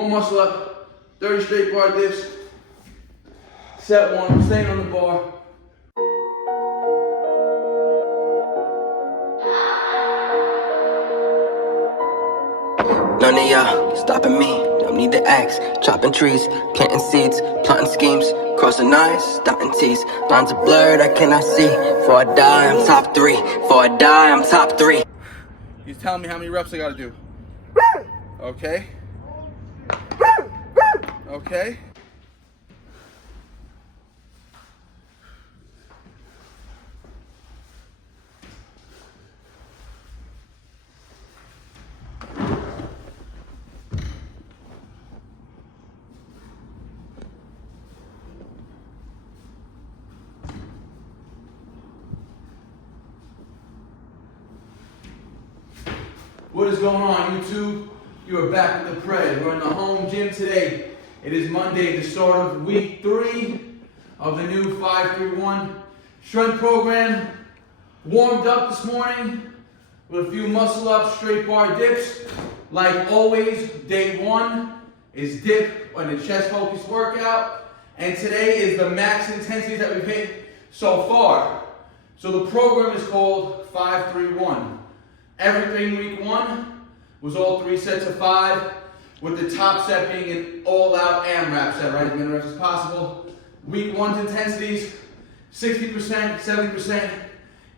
One muscle up, 30 straight bar dips. Set one, staying on the bar. None of y'all stopping me, don't need the axe. Chopping trees, planting seeds, plotting schemes. Crossing lines, dotting T's. Lines are blurred, I cannot see. Before I die, I'm top 3. Before I die, I'm top 3. He's telling me how many reps I gotta do. Okay. Okay. What is going on, YouTube? You are back with the Prez. We're in the home gym today. It is Monday, the start of week 3 of the new 5-3-1 strength program. Warmed up this morning with a few muscle ups, straight bar dips. Like always, day 1 is dip on the chest focused workout. And today is the max intensity that we've hit so far. So the program is called 5-3-1. Everything week 1 was all 3 sets of 5, with the top set being an all-out AMRAP set, right? As many reps as possible. Week 1's intensities, 60%, 70%,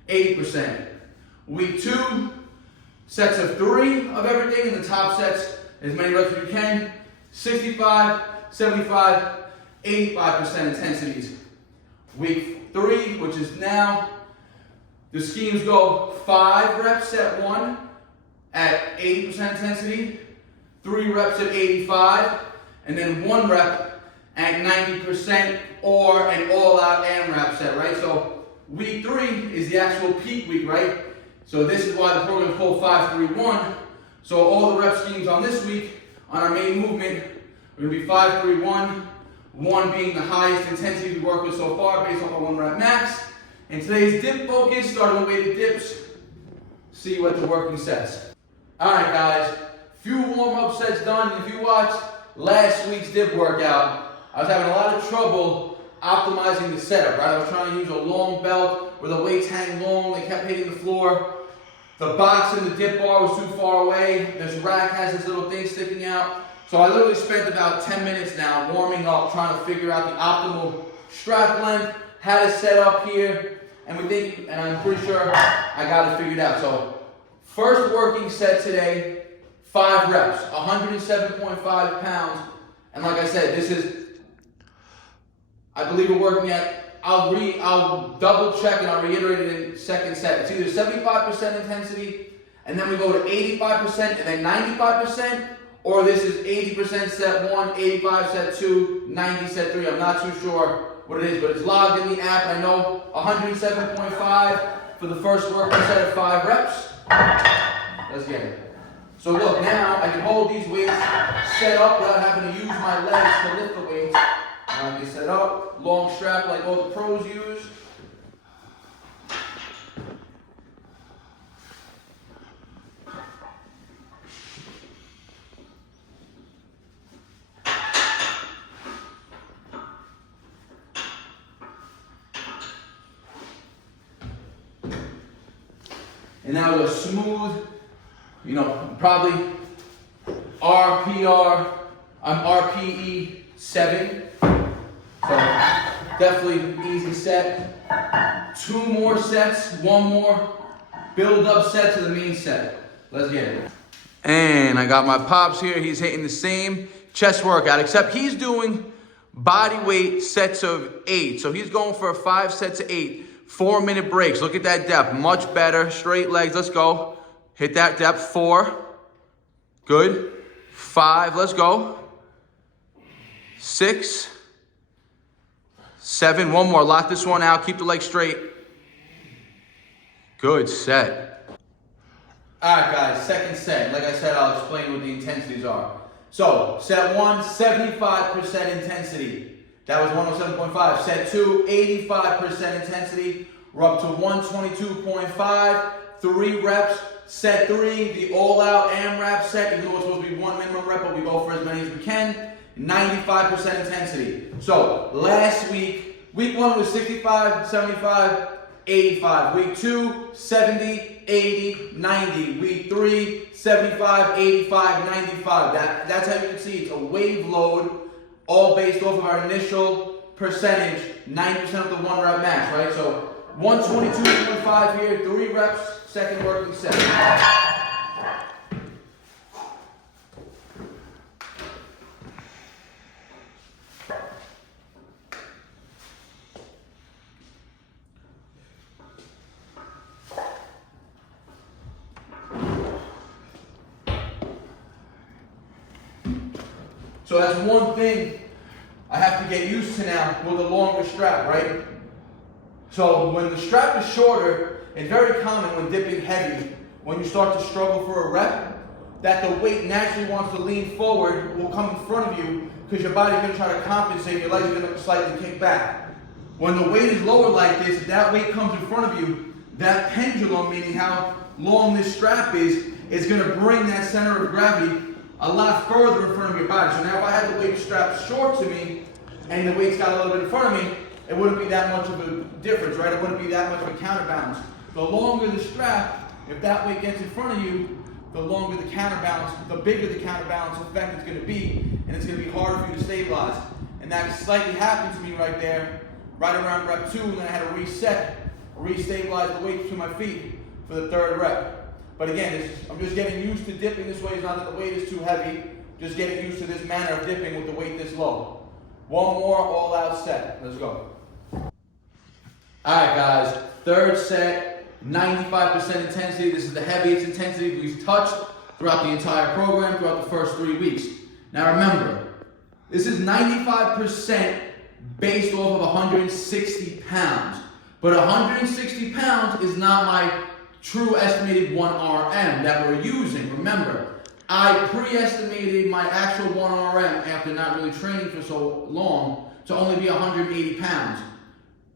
80%. Week 2, sets of 3 of everything, and the top sets, as many reps as you can, 65, 75, 85% intensities. Week 3, which is now, the schemes go 5 reps set 1 at 80% intensity, 3 reps at 85, and then 1 rep at 90% or an all-out AMRAP set, right? So week 3 is the actual peak week, right? So this is why the program is called 5-3-1. So all the rep schemes on this week, on our main movement, are going to be 5-3-1, 1 being the highest intensity we work with so far based off our 1 rep max. And today's dip focus, starting with weighted dips, see what the working sets. All right, guys, few warm-up sets done. If you watched last week's dip workout, I was having a lot of trouble optimizing the setup, right? I was trying to use a long belt where the weights hang long, they kept hitting the floor. The box in the dip bar was too far away. This rack has this little thing sticking out. So I literally spent about 10 minutes now warming up, trying to figure out the optimal strap length, how to set up here. And I'm pretty sure I got it figured out. So first working set today, 5 reps, 107.5 pounds. And like I said, this is, I believe we're working at, I'll double check and I'll reiterate it in second set. It's either 75% intensity, and then we go to 85% and then 95%, or this is 80% set 1, 85 set 2, 90 set 3. I'm not too sure what it is, but it's logged in the app. I know 107.5 for the first working set of 5 reps. Let's get it. So look, now I can hold these weights set up without having to use my legs to lift the weights. Now they set up, long strap like all the pros use. And now we'll smooth, probably RPE 7. So definitely easy set. 2 more sets, 1 more build up set to the main set. Let's get it. And I got my pops here. He's hitting the same chest workout, except he's doing body weight sets of 8. So he's going for 5 sets of 8. 4-minute breaks. Look at that depth. Much better. Straight legs. Let's go. Hit that depth. 4. Good. 5. Let's go. 6. 7. 1 more. Lock this one out. Keep the legs straight. Good set. All right, guys. Second set. Like I said, I'll explain what the intensities are. So, set 1, 75% intensity. That was 107.5. Set 2, 85% intensity. We're up to 122.5, 3 reps, set 3, the all-out AMRAP set, even though it's supposed to be 1 minimum rep, but we go for as many as we can, 95% intensity. So last week, week 1 was 65, 75, 85. Week 2, 70, 80, 90. Week 3, 75, 85, 95. That's how you can see it's a wave load, all based off of our initial percentage, 90% of the 1 rep max, right? So 122.5 here, 3 reps, second working set. So that's one thing I have to get used to now with a longer strap, right? So when the strap is shorter, it's very common when dipping heavy, when you start to struggle for a rep, that the weight naturally wants to lean forward, will come in front of you, because your body's going to try to compensate, your legs are going to slightly kick back. When the weight is lower like this, if that weight comes in front of you, that pendulum, meaning how long this strap is going to bring that center of gravity a lot further in front of your body. So now if I had the weight strapped short to me, and the weight's got a little bit in front of me, it wouldn't be that much of a difference, right? It wouldn't be that much of a counterbalance. The longer the strap, if that weight gets in front of you, the longer the counterbalance, the bigger the counterbalance effect is going to be, and it's going to be harder for you to stabilize. And that slightly happened to me right there, right around rep 2, and then I had to restabilize the weight to my feet for the 3rd rep. But again, I'm just getting used to dipping this way. It's not that the weight is too heavy, just getting used to this manner of dipping with the weight this low. One more all-out set. Let's go. All right, guys. 3rd set, 95% intensity. This is the heaviest intensity we've touched throughout the entire program, throughout the first 3 weeks. Now remember, this is 95% based off of 160 pounds. But 160 pounds is not my true estimated 1 RM that we're using. Remember, I pre-estimated my actual 1 RM after not really training for so long to only be 180 pounds.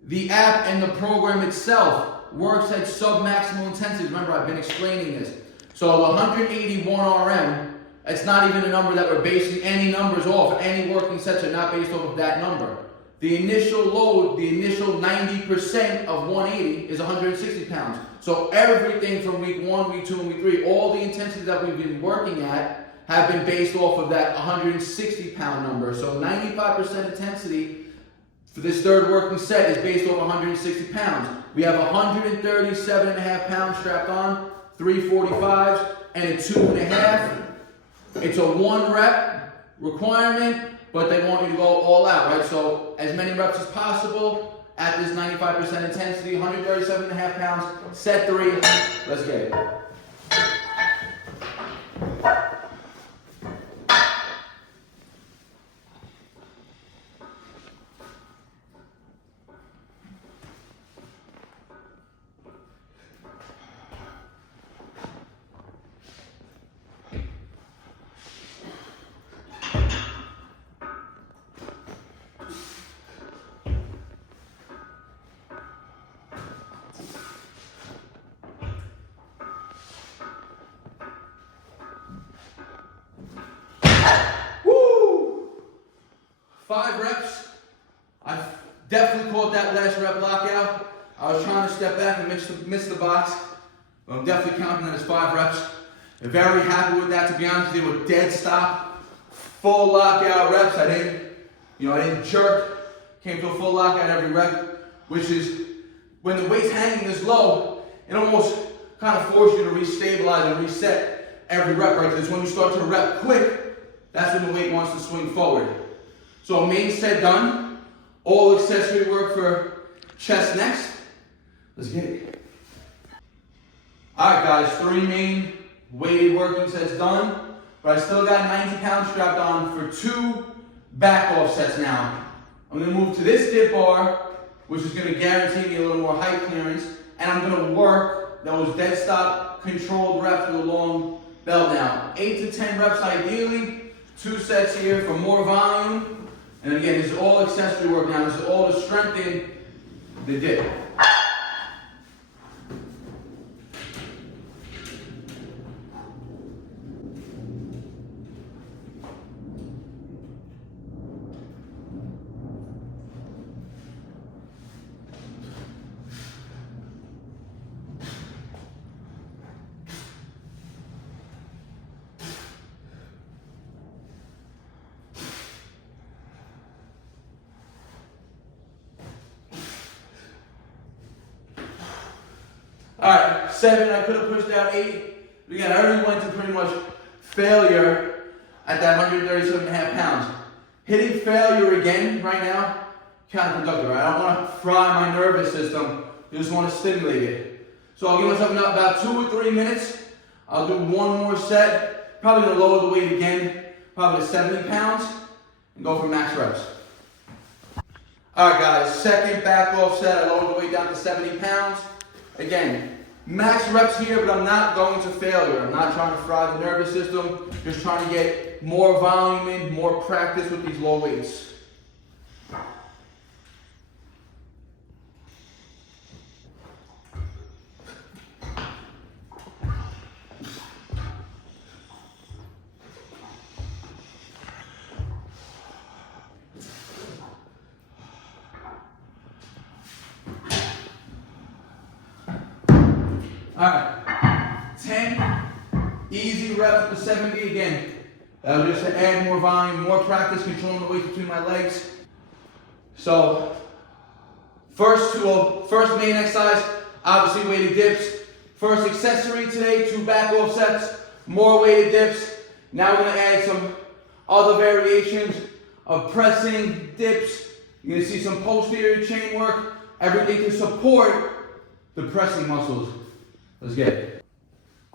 The app and the program itself works at sub-maximal intensity. Remember, I've been explaining this. So the 181 RM, it's not even a number that we're basing any numbers off. Any working sets are not based off of that number. The initial load, the initial 90% of 180 is 160 pounds. So everything from week 1, week 2, and week 3, all the intensities that we've been working at have been based off of that 160 pound number. So 95% intensity for this 3rd working set is based off 160 pounds. We have 137.5 pounds strapped on, 345s, and a 2.5. It's a 1 rep requirement, but they want you to go all out, right? So as many reps as possible at this 95% intensity, 137.5 pounds, set 3, let's get it. Definitely caught that last rep lockout. I was trying to step back and miss the box. I'm definitely counting that as 5 reps. I'm very happy with that, to be honest. They were dead stop, full lockout reps. I didn't jerk. Came to a full lockout every rep, which is when the weight's hanging this low, it almost kind of forces you to restabilize and reset every rep, right? Because when you start to rep quick, that's when the weight wants to swing forward. So main set done. All accessory work for chest next. Let's get it. All right, guys, 3 main weighted working sets done, but I still got 90 pounds strapped on for 2 back off sets now. I'm gonna move to this dip bar, which is gonna guarantee me a little more height clearance, and I'm gonna work those dead stop controlled reps with a long belt now. 8 to 10 reps ideally, 2 sets here for more volume. And again, this is all accessory work now. This is all to strengthen the dip. All right, 7, I could have pushed out 8. Again, I already went to pretty much failure at that 137.5 pounds. Hitting failure again right now, counterproductive, right? I don't want to fry my nervous system, I just want to stimulate it. So I'll give myself about 2 or 3 minutes. I'll do one more set, probably gonna lower the weight again, probably to 70 pounds, and go for max reps. All right, guys, second back off set, I lowered the weight down to 70 pounds. Again, max reps here, but I'm not going to failure. I'm not trying to fry the nervous system, just trying to get more volume in, more practice with these low weights. All right, 10 easy reps to 70 again. Just to add more volume, more practice controlling the weight between my legs. So, first main exercise, obviously weighted dips. First accessory today, 2 back off sets, more weighted dips. Now we're gonna add some other variations of pressing, dips. You're gonna see some posterior chain work, everything to support the pressing muscles. Let's get it.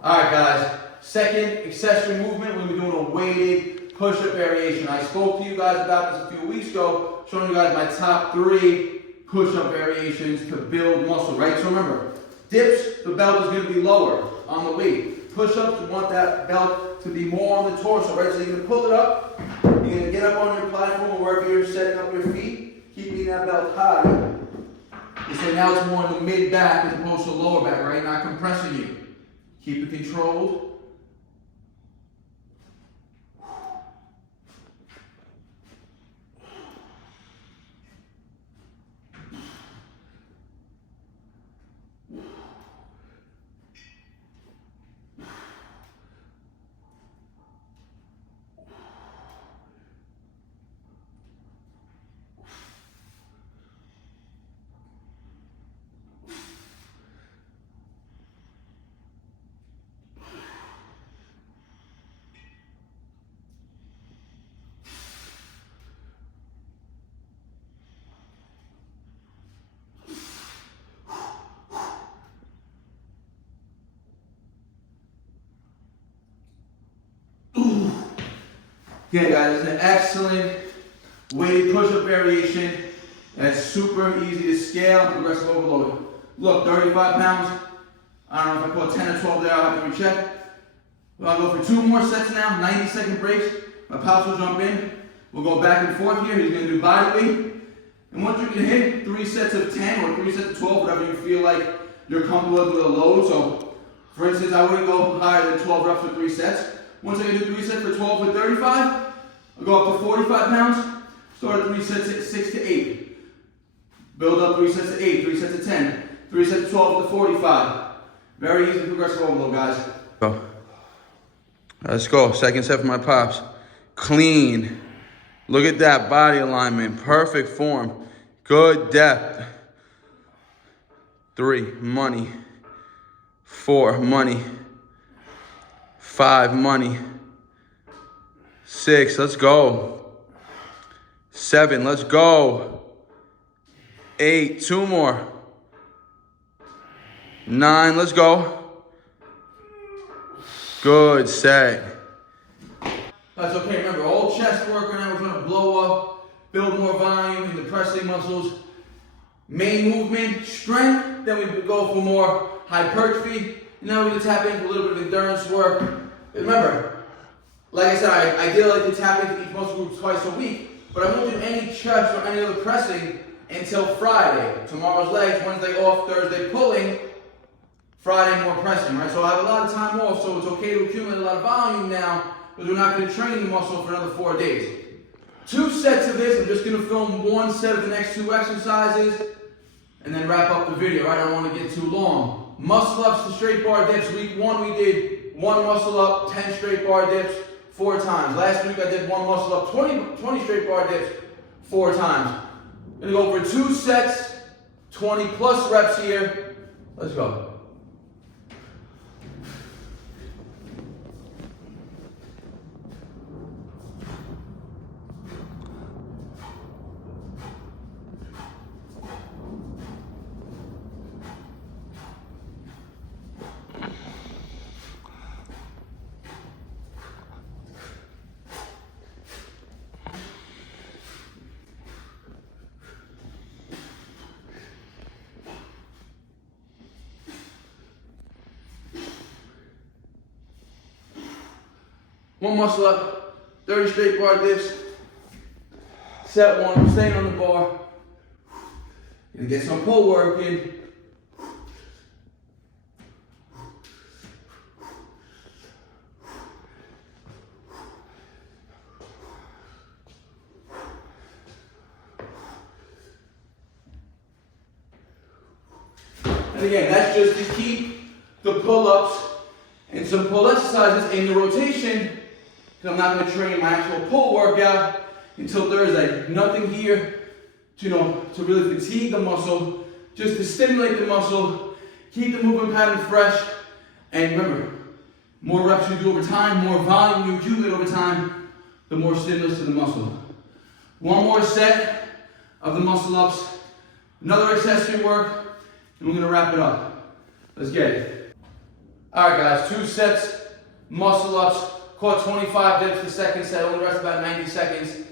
All right, guys. Second accessory movement, we're gonna be doing a weighted push-up variation. I spoke to you guys about this a few weeks ago, showing you guys my top 3 push-up variations to build muscle, right? So remember, dips, the belt is gonna be lower on the weight. Push-ups, you want that belt to be more on the torso, right? So you're gonna pull it up, you're gonna get up on your platform or wherever you're setting up your feet, keeping that belt high. And so now it's more in the mid-back as opposed to lower back, right? Not compressing you. Keep it controlled. Yeah, guys, it's an excellent weighted push-up variation. And it's super easy to scale and progressive overload. Look, 35 pounds. I don't know if I put 10 or 12 there, I'll have to recheck. But I'll go for 2 more sets now, 90-second breaks. My pals will jump in. We'll go back and forth here. He's gonna do body weight. And once you can hit 3 sets of 10 or 3 sets of 12, whatever you feel like you're comfortable with a load. So, for instance, I wouldn't go higher than 12 reps for 3 sets. Once I can do 3 sets for 12 with 35, I'll go up to 45 pounds, start at 3 sets at 6 to 8. Build up 3 sets of 8, 3 sets of 10, 3 sets of 12 to 45. Very easy progressive overload, guys. Go. Let's go. Second set for my pops. Clean. Look at that body alignment. Perfect form. Good depth. 3, money. 4, money. 5, money. 6, let's go. 7, let's go. 8, 2 more. 9, let's go. Good set. That's okay, remember, all chest work right now, we're trying to blow up, build more volume in the pressing muscles. Main movement, strength, then we go for more hypertrophy. Now we can tap into a little bit of endurance work. Remember, like I said, I did like to tap into each muscle group twice a week, but I won't do any chest or any other pressing until Friday. Tomorrow's legs, Wednesday off, Thursday pulling, Friday more pressing, right? So I have a lot of time off, so it's okay to accumulate a lot of volume now, because we're not going to train the muscle for another 4 days. 2 sets of this, I'm just going to film 1 set of the next 2 exercises, and then wrap up the video, right? I don't want to get too long. Muscle ups to straight bar dips. Week 1 we did 1 muscle up, 10 straight bar dips, 4 times. Last week I did 1 muscle up, 20 straight bar dips, 4 times. I'm gonna go for 2 sets, 20 plus reps here. Let's go. One muscle up, 30 straight bar dips. Set one, staying on the bar. Gonna get some pull work in. And again, that's just to keep the pull-ups and some pull exercises in the rotation, because I'm not going to train my actual pull workout until Thursday. Nothing here to, to really fatigue the muscle, just to stimulate the muscle, keep the movement pattern fresh, and remember, more reps you do over time, more volume you accumulate over time, the more stimulus to the muscle. One more set of the muscle ups, another accessory work, and we're gonna wrap it up. Let's get it. All right, guys, 2 sets, muscle ups, caught 25 dips the second set, only rest about 90 seconds.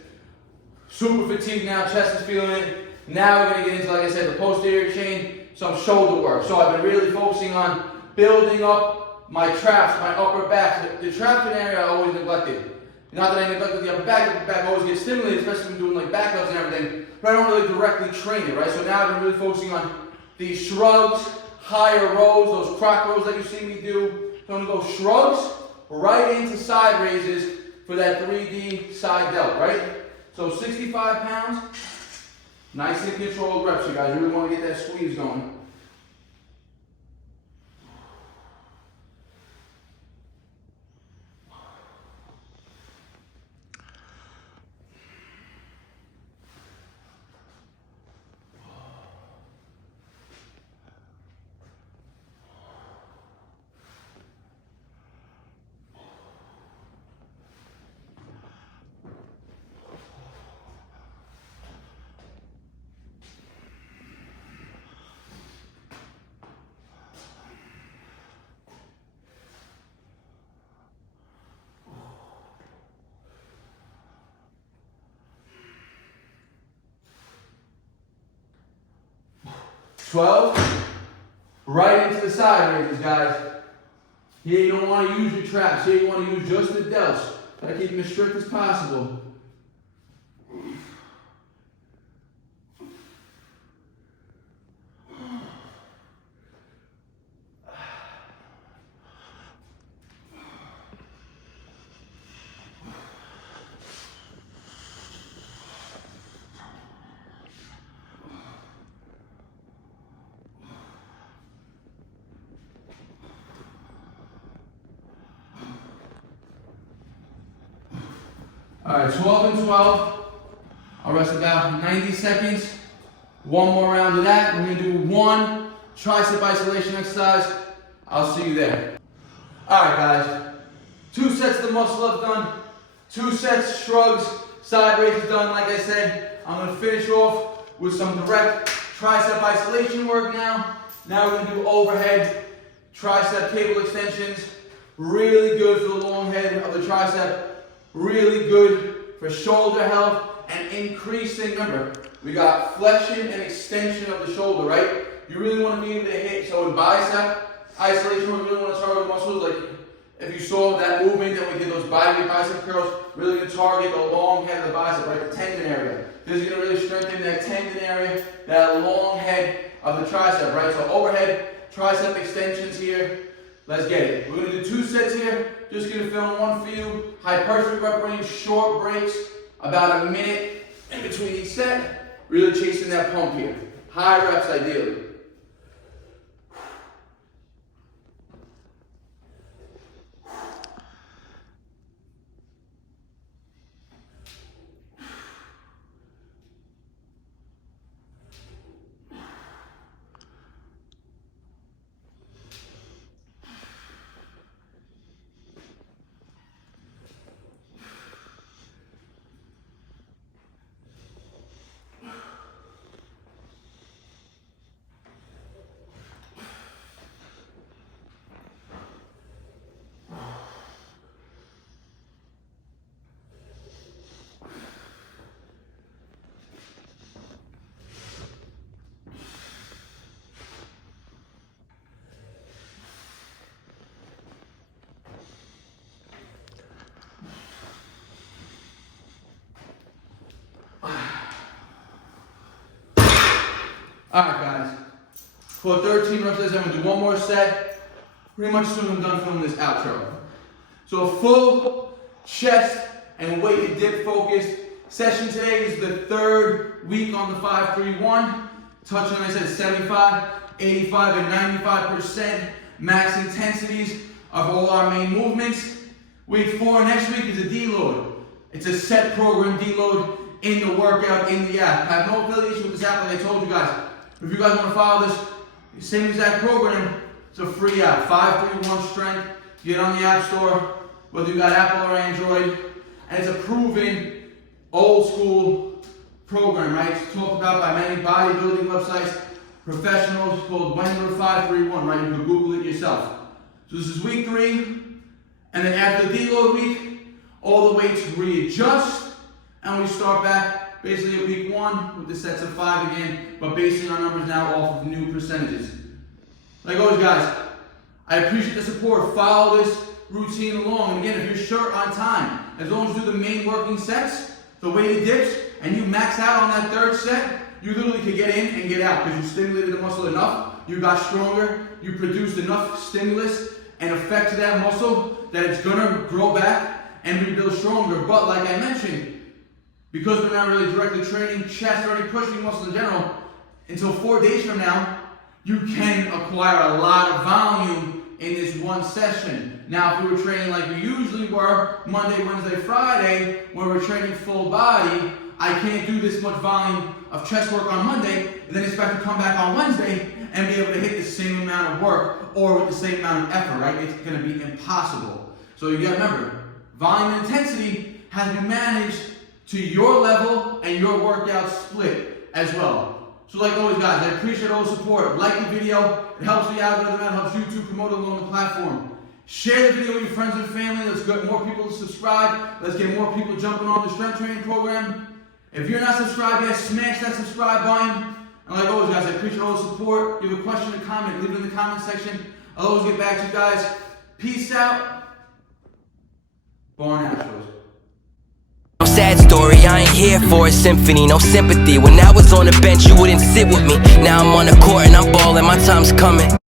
Super fatigued now, chest is feeling it. Now we're gonna get into, like I said, the posterior chain, some shoulder work. So I've been really focusing on building up my traps, my upper back. The trapping area I always neglected. Not that I neglected the upper back always gets stimulated, especially when doing like back ups and everything, but I don't really directly train it, right? So now I've been really focusing on these shrugs, higher rows, those croc rows that you see me do. So I'm gonna go shrugs right into side raises for that 3D side delt, right? So 65 pounds, nice and controlled reps, you guys really wanna get that squeeze going. Right into the side raises, guys. Here you don't want to use your traps. Here you want to use just the delts. Try to keep them as strict as possible. All right, 12 and 12. I'll rest about 90 seconds. One more round of that. We're gonna do one tricep isolation exercise. I'll see you there. All right, guys. 2 sets of the muscle ups done. 2 sets shrugs, side raises done. Like I said, I'm gonna finish off with some direct tricep isolation work now. Now we're gonna do overhead tricep cable extensions. Really good for the long head of the tricep. Really good for shoulder health and increasing, remember, we got flexion and extension of the shoulder, right? You really want to be able to hit, so in bicep isolation, we really want to target muscles, like if you saw that movement that we did those bicep curls, really going to target the long head of the bicep, right, the tendon area. This is going to really strengthen that tendon area, that long head of the tricep, right? So overhead tricep extensions here. Let's get it. We're going to do 2 sets here. Just going to film one for you. Hypertrophy rep range, short breaks, about a minute in between each set. Really chasing that pump here. High reps ideally. Alright guys, for 13 reps, I'm gonna do one more set, pretty much as soon as I'm done filming this outro. So a full chest and weighted dip focused session today is the third week on the 5-3-1. Touching, like I said, 75, 85, and 95% max intensities of all our main movements. Week 4 next week is a deload. It's a set program deload in the workout, in the app. I have no affiliation with this app like I told you guys. If you guys want to follow this same exact program, it's a free app, 5-3-1 strength. You get on the App Store, whether you got Apple or Android, and it's a proven old school program, right? It's talked about by many bodybuilding websites, professionals, called WHEY 5-3-1, right? You can Google it yourself. So this is week 3, and then after the deload week, all the weights readjust, and we start back basically at week 1 with the sets of 5 again, but basing our numbers now off of new percentages. Like always guys, I appreciate the support. Follow this routine along. And again, if you're short on time, as long as you do the main working sets, the weighted dips, and you max out on that third set, you literally can get in and get out because you stimulated the muscle enough, you got stronger, you produced enough stimulus and effect to that muscle that it's gonna grow back and rebuild stronger. But like I mentioned, because we're not really directly training chest or any pushing muscle in general, until 4 days from now, you can acquire a lot of volume in this one session. Now, if we were training like we usually were, Monday, Wednesday, Friday, where we're training full body, I can't do this much volume of chest work on Monday, and then expect to come back on Wednesday and be able to hit the same amount of work or with the same amount of effort, right? It's gonna be impossible. So you gotta remember, volume and intensity has to be managed to your level and your workout split as well. So like always guys, I appreciate all the support. Like the video, it helps the algorithm out, helps YouTube promote it along the platform. Share the video with your friends and family. Let's get more people to subscribe. Let's get more people jumping on the strength training program. If you're not subscribed yet, smash that subscribe button. And like always guys, I appreciate all the support. If you have a question or comment, leave it in the comment section. I'll always get back to you guys. Peace out. Barnaturals. No sad story, I ain't here for a symphony, no sympathy. When I was on the bench, you wouldn't sit with me. Now I'm on the court and I'm balling, my time's coming.